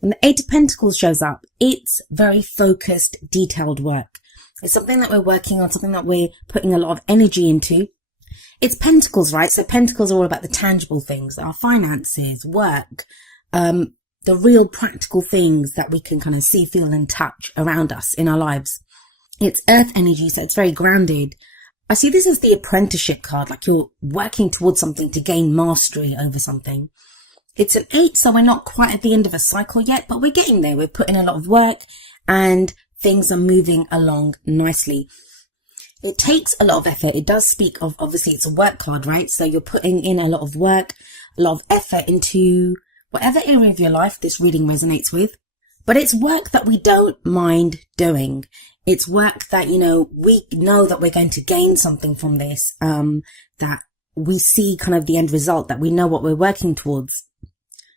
When the Eight of Pentacles shows up, it's very focused, detailed work. It's something that we're working on, something that we're putting a lot of energy into. It's Pentacles, right? So Pentacles are all about the tangible things, our finances, work, the real practical things that we can kind of see, feel and touch around us in our lives. It's earth energy, so it's very grounded. I see this as the apprenticeship card, like you're working towards something to gain mastery over something. It's an 8, so we're not quite at the end of a cycle yet, but we're getting there. We're putting a lot of work and things are moving along nicely. It takes a lot of effort. It does speak of, obviously it's a work card, right? So you're putting in a lot of work, a lot of effort into whatever area of your life this reading resonates with. But it's work that we don't mind doing. It's work that, we know that we're going to gain something from this, that we see kind of the end result, that we know what we're working towards.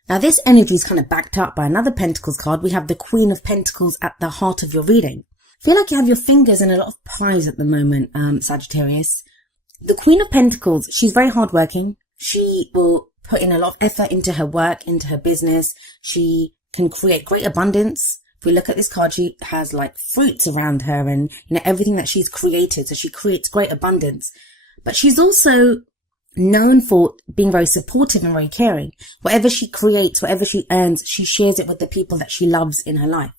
Now, this energy is kind of backed up by another Pentacles card. We have the Queen of Pentacles at the heart of your reading. I feel like you have your fingers in a lot of pies at the moment, Sagittarius. The Queen of Pentacles, she's very hardworking. She will put in a lot of effort into her work, into her business. She can create great abundance. If we look at this card, she has like fruits around her and, everything that she's created. So she creates great abundance. But she's also known for being very supportive and very caring. Whatever she creates, whatever she earns, she shares it with the people that she loves in her life.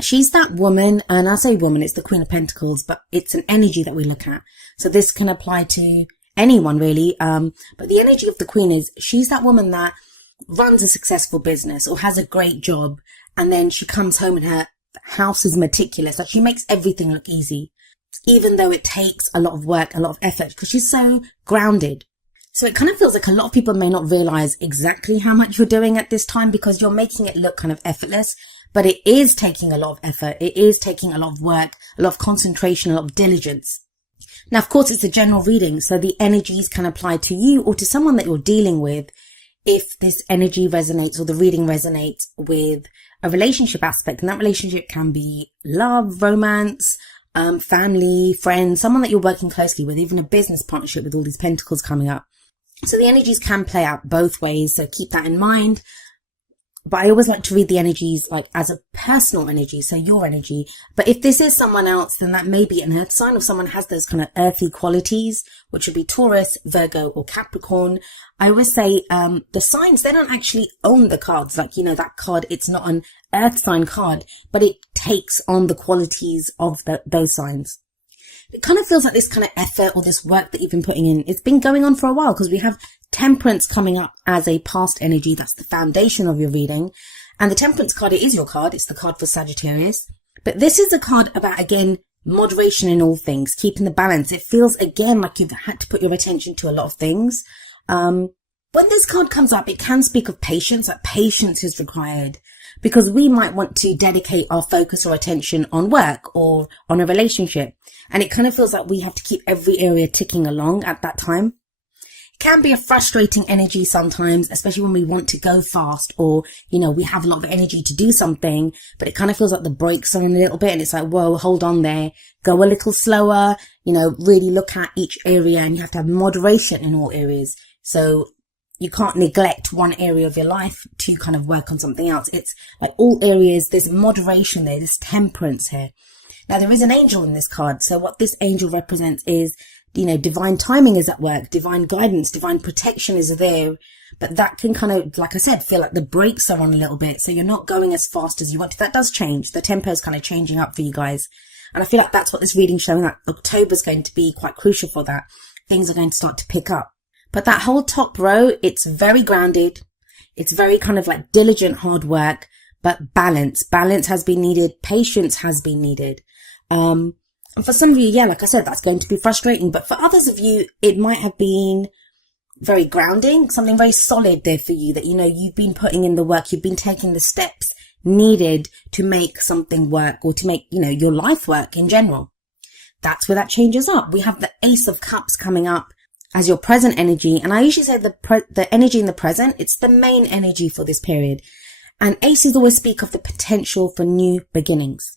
She's that woman, and I say woman, it's the Queen of Pentacles, but it's an energy that we look at. So this can apply to anyone really. But the energy of the Queen is she's that woman that runs a successful business or has a great job, and then she comes home and her house is meticulous. Like she makes everything look easy, even though it takes a lot of work, a lot of effort, because she's so grounded. So it kind of feels like a lot of people may not realize exactly how much you're doing at this time because you're making it look kind of effortless, but it is taking a lot of effort. It is taking a lot of work, a lot of concentration, a lot of diligence. Now, of course, it's a general reading, so the energies can apply to you or to someone that you're dealing with if this energy resonates or the reading resonates with a relationship aspect. And that relationship can be love, romance, family, friends, someone that you're working closely with, even a business partnership with all these pentacles coming up. So the energies can play out both ways, so keep that in mind. But I always like to read the energies like as a personal energy, so your energy. But if this is someone else, then that may be an earth sign, or someone has those kind of earthy qualities, which would be Taurus, Virgo, or Capricorn. I always say the signs, they don't actually own the cards. Like, that card, it's not an earth sign card, but it takes on the qualities of those signs. It kind of feels like this kind of effort or this work that you've been putting in, it's been going on for a while because we have Temperance coming up as a past energy. That's the foundation of your reading. And the Temperance card, it is your card. It's the card for Sagittarius. But this is a card about, again, moderation in all things, keeping the balance. It feels, again, like you've had to put your attention to a lot of things. When this card comes up, it can speak of patience, like patience is required because we might want to dedicate our focus or attention on work or on a relationship. And it kind of feels like we have to keep every area ticking along at that time. It can be a frustrating energy sometimes, especially when we want to go fast or, we have a lot of energy to do something, but it kind of feels like the brakes are on a little bit and it's like, whoa, hold on there, go a little slower, really look at each area, and you have to have moderation in all areas. So you can't neglect one area of your life to kind of work on something else. It's like all areas, there's moderation there, there's temperance here. Now, there is an angel in this card. So what this angel represents is, divine timing is at work, divine guidance, divine protection is there. But that can kind of, like I said, feel like the brakes are on a little bit. So you're not going as fast as you want to. That does change. The tempo is kind of changing up for you guys. And I feel like that's what this reading's showing up. October's going to be quite crucial for that. Things are going to start to pick up. But that whole top row, it's very grounded. It's very kind of like diligent, hard work, but balance. Balance has been needed. Patience has been needed. And for some of you, like I said, that's going to be frustrating. But for others of you, it might have been very grounding, something very solid there for you that, you've been putting in the work. You've been taking the steps needed to make something work or to make, your life work in general. That's where that changes up. We have the Ace of Cups coming up as your present energy. And I usually say the energy in the present, it's the main energy for this period. And aces always speak of the potential for new beginnings.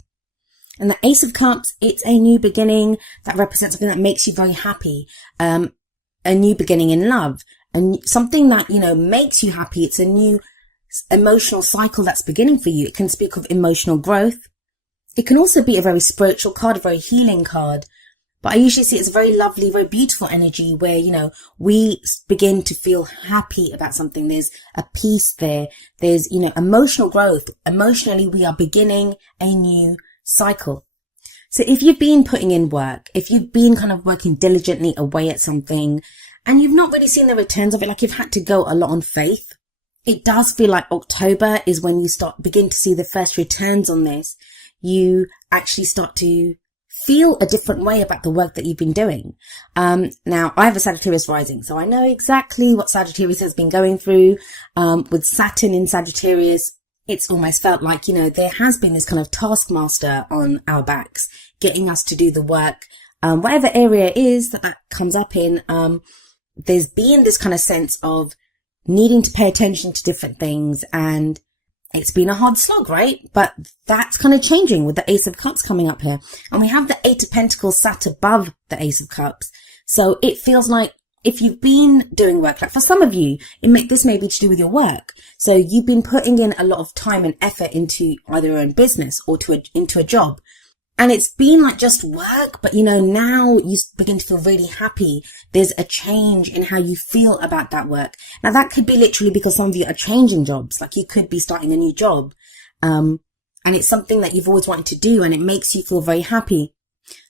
And the Ace of Cups, it's a new beginning that represents something that makes you very happy. A new beginning in love, and something that, makes you happy. It's a new emotional cycle that's beginning for you. It can speak of emotional growth. It can also be a very spiritual card, a very healing card. But I usually see it's a very lovely, very beautiful energy where, we begin to feel happy about something. There's a peace there. There's, emotional growth. Emotionally, we are beginning a new cycle. So if you've been putting in work, if you've been kind of working diligently away at something and you've not really seen the returns of it, like you've had to go a lot on faith, it does feel like October is when you begin to see the first returns on this. You actually start to feel a different way about the work that you've been doing. Now I have a Sagittarius rising, so I know exactly what Sagittarius has been going through. With Saturn in Sagittarius, it's almost felt like, there has been this kind of taskmaster on our backs, getting us to do the work. Whatever area it is that comes up in, there's been this kind of sense of needing to pay attention to different things, and it's been a hard slog, right? But that's kind of changing with the Ace of Cups coming up here. And we have the Eight of Pentacles sat above the Ace of Cups. So it feels like if you've been doing work, like for some of you, this may be to do with your work. So you've been putting in a lot of time and effort into either your own business or into a job. And it's been like just work, but now you begin to feel really happy. There's a change in how you feel about that work. Now that could be literally because some of you are changing jobs, like you could be starting a new job. And it's something that you've always wanted to do and it makes you feel very happy.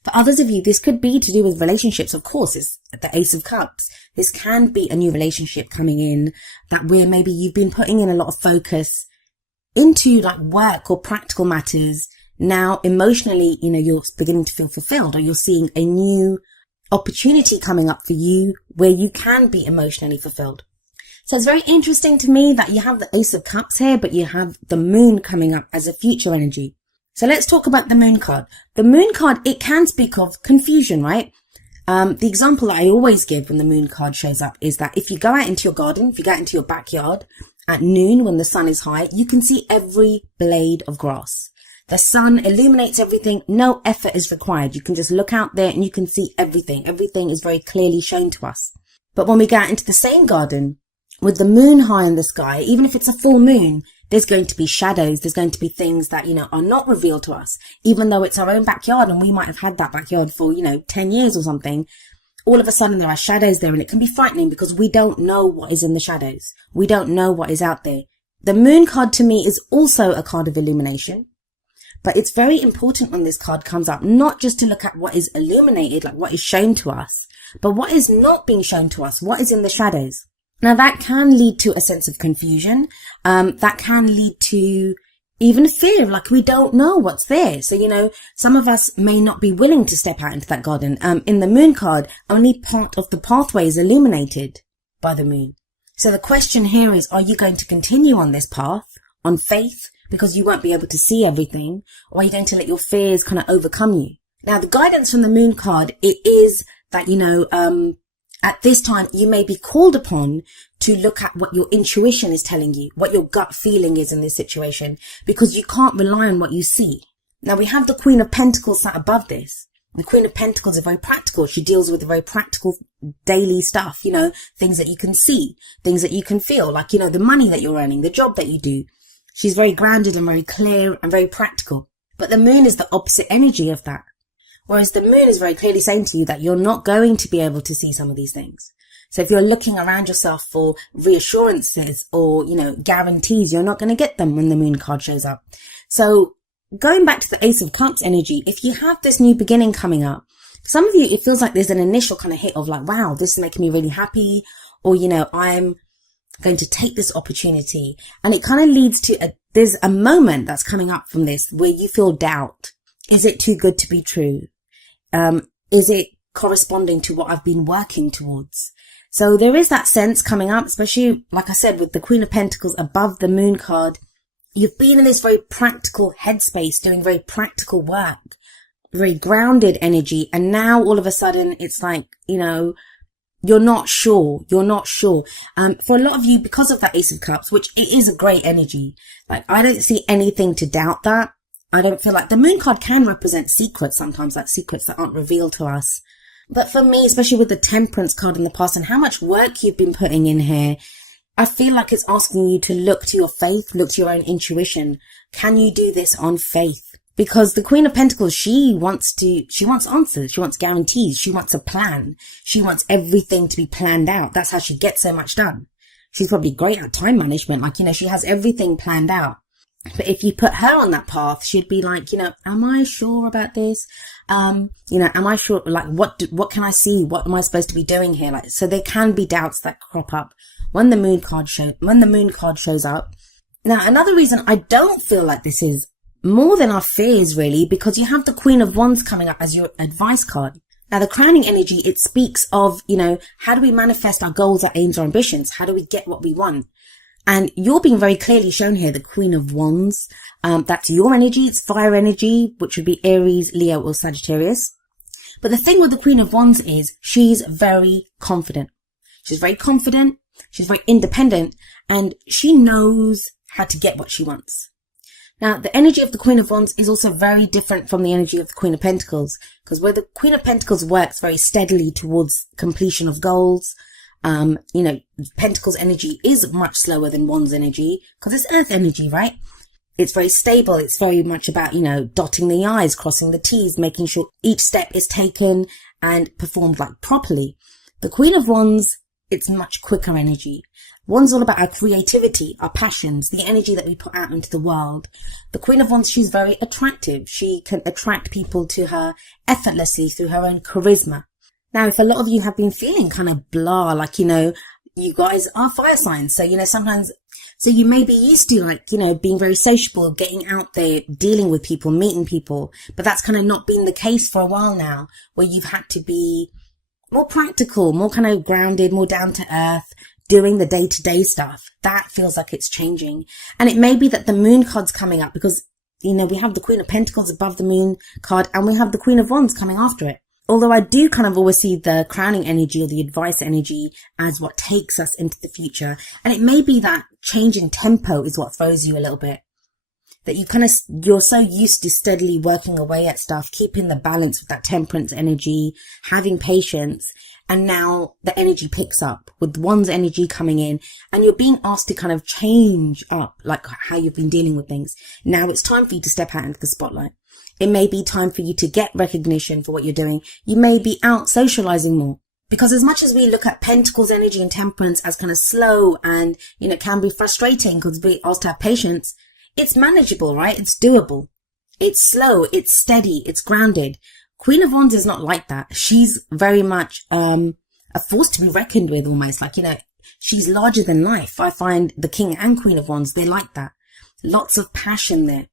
For others of you, this could be to do with relationships. Of course, it's the Ace of Cups. This can be a new relationship coming in that where maybe you've been putting in a lot of focus into like work or practical matters. Now, emotionally, you're beginning to feel fulfilled, or you're seeing a new opportunity coming up for you where you can be emotionally fulfilled. So it's very interesting to me that you have the Ace of Cups here, but you have the Moon coming up as a future energy. So let's talk about the Moon card. The Moon card, it can speak of confusion, right? The example that I always give when the Moon card shows up is that if you go out into your garden, if you go out into your backyard at noon when the sun is high, you can see every blade of grass. The sun illuminates everything. No effort is required. You can just look out there and you can see everything. Everything is very clearly shown to us. But when we go out into the same garden with the moon high in the sky, even if it's a full moon, there's going to be shadows. There's going to be things that, are not revealed to us, even though it's our own backyard and we might have had that backyard for, 10 years or something. All of a sudden there are shadows there and it can be frightening because we don't know what is in the shadows. We don't know what is out there. The Moon card to me is also a card of illumination. But it's very important when this card comes up, not just to look at what is illuminated, like what is shown to us, but what is not being shown to us, what is in the shadows. Now that can lead to a sense of confusion. That can lead to even fear, like we don't know what's there. So, some of us may not be willing to step out into that garden. In the Moon card, only part of the pathway is illuminated by the moon. So the question here is, are you going to continue on this path on faith? Because you won't be able to see everything, or are you going to let your fears kind of overcome you? Now, the guidance from the Moon card, it is that, at this time, you may be called upon to look at what your intuition is telling you, what your gut feeling is in this situation, because you can't rely on what you see. Now, we have the Queen of Pentacles sat above this. The Queen of Pentacles is very practical. She deals with the very practical daily stuff, things that you can see, things that you can feel, like, the money that you're earning, the job that you do. She's very grounded and very clear and very practical. But the moon is the opposite energy of that. Whereas the moon is very clearly saying to you that you're not going to be able to see some of these things. So if you're looking around yourself for reassurances or, guarantees, you're not going to get them when the Moon card shows up. So going back to the Ace of Cups energy, if you have this new beginning coming up, some of you, it feels like there's an initial kind of hit of like, wow, this is making me really happy. Or, I'm going to take this opportunity, and it kind of leads to there's a moment that's coming up from this where you feel doubt. Is it too good to be true? Is it corresponding to what I've been working towards? So there is that sense coming up, especially like I said, with the Queen of Pentacles above the Moon card. You've been in this very practical headspace, doing very practical work, very grounded energy, and now all of a sudden it's like, you're not sure. For a lot of you, because of that Ace of Cups, which it is a great energy, like I don't see anything to doubt that. I don't feel like the Moon card can represent secrets sometimes, like secrets that aren't revealed to us. But for me, especially with the Temperance card in the past and how much work you've been putting in here, I feel like it's asking you to look to your faith, look to your own intuition. Can you do this on faith? Because the Queen of Pentacles, she wants answers. She wants guarantees. She wants a plan. She wants everything to be planned out. That's how she gets so much done. She's probably great at time management. Like, she has everything planned out. But if you put her on that path, she'd be like, am I sure about this? Am I sure? Like, what can I see? What am I supposed to be doing here? Like, so there can be doubts that crop up when the moon card shows up. Now, another reason I don't feel like this is more than our fears, really, because you have the Queen of Wands coming up as your advice card. Now, the crowning energy, it speaks of, how do we manifest our goals, our aims, our ambitions? How do we get what we want? And you're being very clearly shown here, the Queen of Wands. That's your energy. It's fire energy, which would be Aries, Leo, or Sagittarius. But the thing with the Queen of Wands is she's very confident. She's very confident. She's very independent, and she knows how to get what she wants. Now, the energy of the Queen of Wands is also very different from the energy of the Queen of Pentacles, because where the Queen of Pentacles works very steadily towards completion of goals, Pentacles energy is much slower than Wands energy, because it's earth energy, right? It's very stable. It's very much about, dotting the I's, crossing the T's, making sure each step is taken and performed like properly. The Queen of Wands, it's much quicker energy. Wands all about our creativity, our passions, the energy that we put out into the world. The Queen of Wands, she's very attractive. She can attract people to her effortlessly through her own charisma. Now, if a lot of you have been feeling kind of blah, like, you guys are fire signs. So, sometimes, so you may be used to being very sociable, getting out there, dealing with people, meeting people. But that's kind of not been the case for a while now, where you've had to be more practical, more kind of grounded, more down to earth, doing the day-to-day stuff. That feels like it's changing. And it may be that the moon card's coming up because, we have the Queen of Pentacles above the moon card and we have the Queen of Wands coming after it. Although I do kind of always see the crowning energy or the advice energy as what takes us into the future. And it may be that change in tempo is what throws you a little bit. That you're so used to steadily working away at stuff, keeping the balance with that temperance energy, having patience. And now the energy picks up with one's energy coming in and you're being asked to kind of change up like how you've been dealing with things. Now it's time for you to step out into the spotlight. It may be time for you to get recognition for what you're doing. You may be out socializing more. Because as much as we look at Pentacles energy and temperance as kind of slow and, can be frustrating because we're asked to have patience, it's manageable, right? It's doable. It's slow. It's steady. It's grounded. Queen of Wands is not like that. She's very much a force to be reckoned with almost. Like, she's larger than life. I find the King and Queen of Wands, they're like that. Lots of passion there.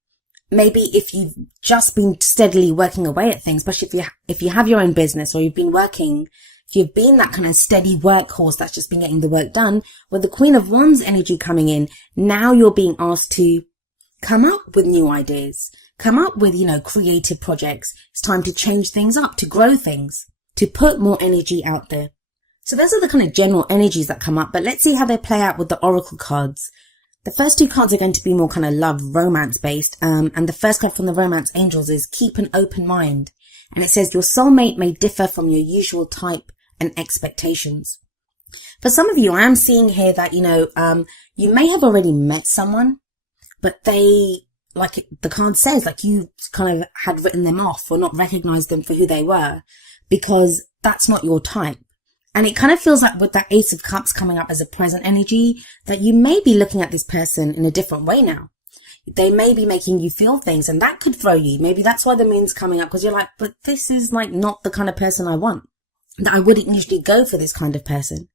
Maybe if you've just been steadily working away at things, especially if you have your own business or you've been working, if you've been that kind of steady workhorse that's just been getting the work done, with the Queen of Wands energy coming in, now you're being asked to come up with new ideas, come up with, creative projects. It's time to change things up, to grow things, to put more energy out there. So those are the kind of general energies that come up, but let's see how they play out with the oracle cards. The first two cards are going to be more kind of love, romance based. And the first card from the romance angels is keep an open mind. And it says your soulmate may differ from your usual type and expectations. For some of you, I am seeing here that, you may have already met someone, but they, like the card says, like you kind of had written them off or not recognized them for who they were because that's not your type. And it kind of feels like with that Ace of Cups coming up as a present energy that you may be looking at this person in a different way now. They may be making you feel things and that could throw you. Maybe that's why the moon's coming up because you're like, but this is like not the kind of person I want. That I wouldn't usually go for this kind of person.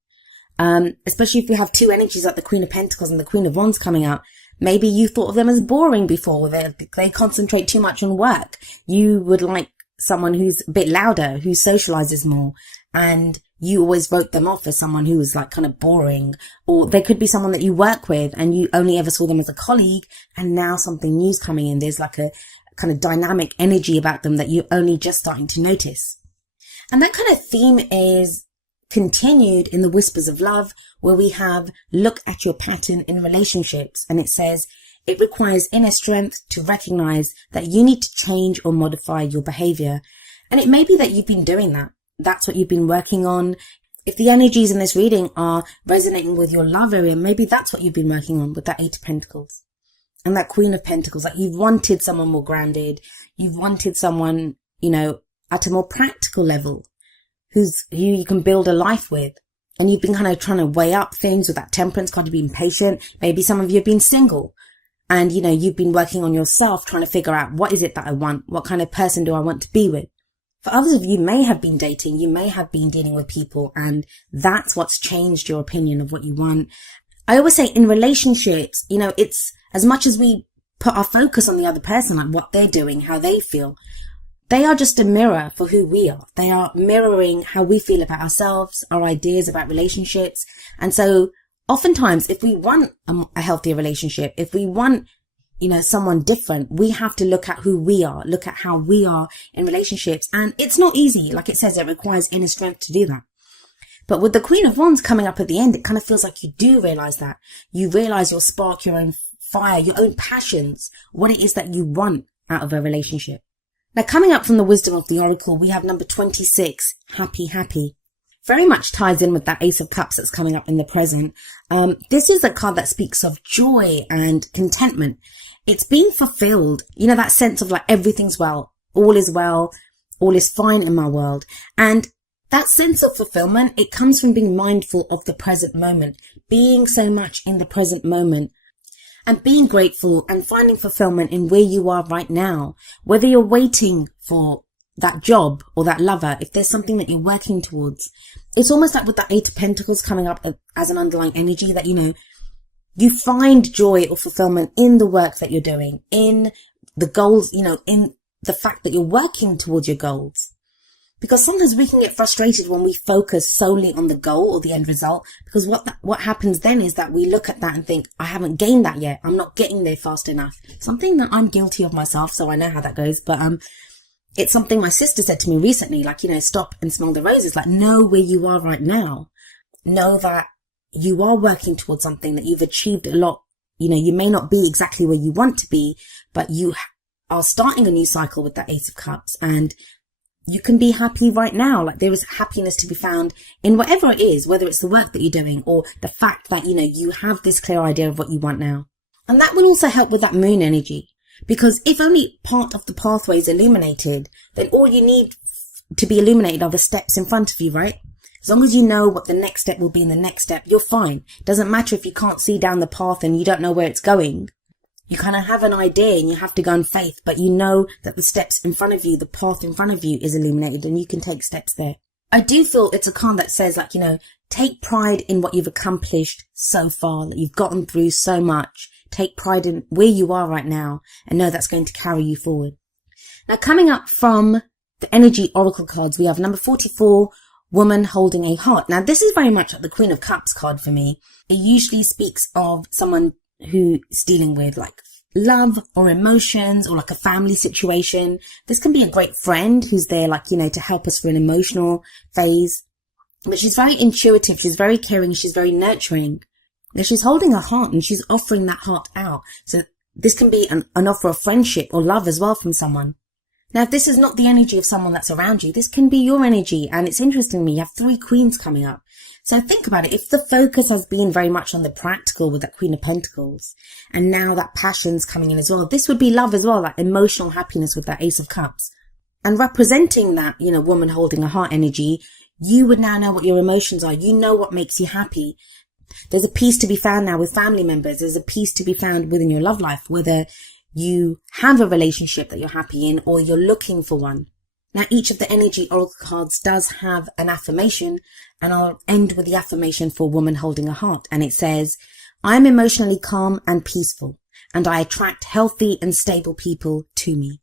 Especially if you have two energies like the Queen of Pentacles and the Queen of Wands coming out. Maybe you thought of them as boring before. They concentrate too much on work. You would like someone who's a bit louder, who socializes more. And you always wrote them off as someone who was like kind of boring. Or they could be someone that you work with and you only ever saw them as a colleague. And now something new's coming in. There's like a kind of dynamic energy about them that you're only just starting to notice. And that kind of theme is continued in the Whispers of Love, where we have look at your pattern in relationships. And it says it requires inner strength to recognize that you need to change or modify your behavior. And it may be that you've been doing that. That's what you've been working on. If the energies in this reading are resonating with your love area, maybe that's what you've been working on with that Eight of Pentacles and that Queen of Pentacles. Like, you've wanted someone more grounded. You've wanted someone, at a more practical level who you can build a life with. And you've been kind of trying to weigh up things with that Temperance card, being patient. Maybe some of you have been single and, you've been working on yourself, trying to figure out what is it that I want? What kind of person do I want to be with? For others of you may have been dating, you may have been dealing with people, and that's what's changed your opinion of what you want. I always say in relationships, it's as much as we put our focus on the other person, like what they're doing, how they feel, they are just a mirror for who we are. They are mirroring how we feel about ourselves, our ideas about relationships. And so oftentimes, if we want a healthier relationship, if we want someone different, we have to look at who we are, look at how we are in relationships. And it's not easy. Like it says, it requires inner strength to do that. But with the Queen of Wands coming up at the end, it kind of feels like you do realize that. You realize your spark, your own fire, your own passions, what it is that you want out of a relationship. Now, coming up from the wisdom of the Oracle, we have number 26, happy, happy. Very much ties in with that Ace of Cups that's coming up in the present. This is a card that speaks of joy and contentment. It's being fulfilled. That sense of like everything's well, all is fine in my world. And that sense of fulfillment, it comes from being mindful of the present moment, being so much in the present moment and being grateful and finding fulfillment in where you are right now. Whether you're waiting for that job or that lover, if there's something that you're working towards, it's almost like with that Eight of Pentacles coming up as an underlying energy that, you find joy or fulfillment in the work that you're doing, in the goals, in the fact that you're working towards your goals. Because sometimes we can get frustrated when we focus solely on the goal or the end result, because what happens then is that we look at that and think, I haven't gained that yet. I'm not getting there fast enough. Something that I'm guilty of myself, so I know how that goes. But it's something my sister said to me recently, like, stop and smell the roses. Like, know where you are right now. Know that you are working towards something, that you've achieved a lot. You may not be exactly where you want to be, but you are starting a new cycle with that Ace of Cups, and you can be happy right now. Like, there is happiness to be found in whatever it is, whether it's the work that you're doing or the fact that, you have this clear idea of what you want now. And that will also help with that moon energy, because if only part of the pathway is illuminated, then all you need to be illuminated are the steps in front of you, right? As long as you know what the next step will be in the next step, you're fine. It doesn't matter if you can't see down the path and you don't know where it's going. You kind of have an idea and you have to go on faith, but you know that the steps in front of you, the path in front of you is illuminated and you can take steps there. I do feel it's a card that says, like, take pride in what you've accomplished so far, that you've gotten through so much. Take pride in where you are right now and know that's going to carry you forward. Now, coming up from the energy oracle cards, we have number 44, woman holding a heart. Now, this is very much like the Queen of Cups card for me. It usually speaks of someone who's dealing with like love or emotions or like a family situation. This can be a great friend who's there, like, to help us through an emotional phase. But she's very intuitive. She's very caring. She's very nurturing. Now, she's holding a heart and she's offering that heart out. So this can be an offer of friendship or love as well from someone. Now, if this is not the energy of someone that's around you, this can be your energy. And it's interesting to me, you have 3 queens coming up. So think about it. If the focus has been very much on the practical with that Queen of Pentacles, and now that passion's coming in as well, this would be love as well, that emotional happiness with that Ace of Cups. And representing that, woman holding a heart energy, you would now know what your emotions are. You know what makes you happy. There's a peace to be found now with family members. There's a peace to be found within your love life, whether you have a relationship that you're happy in or you're looking for one. Now, each of the energy oracle cards does have an affirmation, and I'll end with the affirmation for woman holding a heart. And it says, I'm emotionally calm and peaceful, and I attract healthy and stable people to me.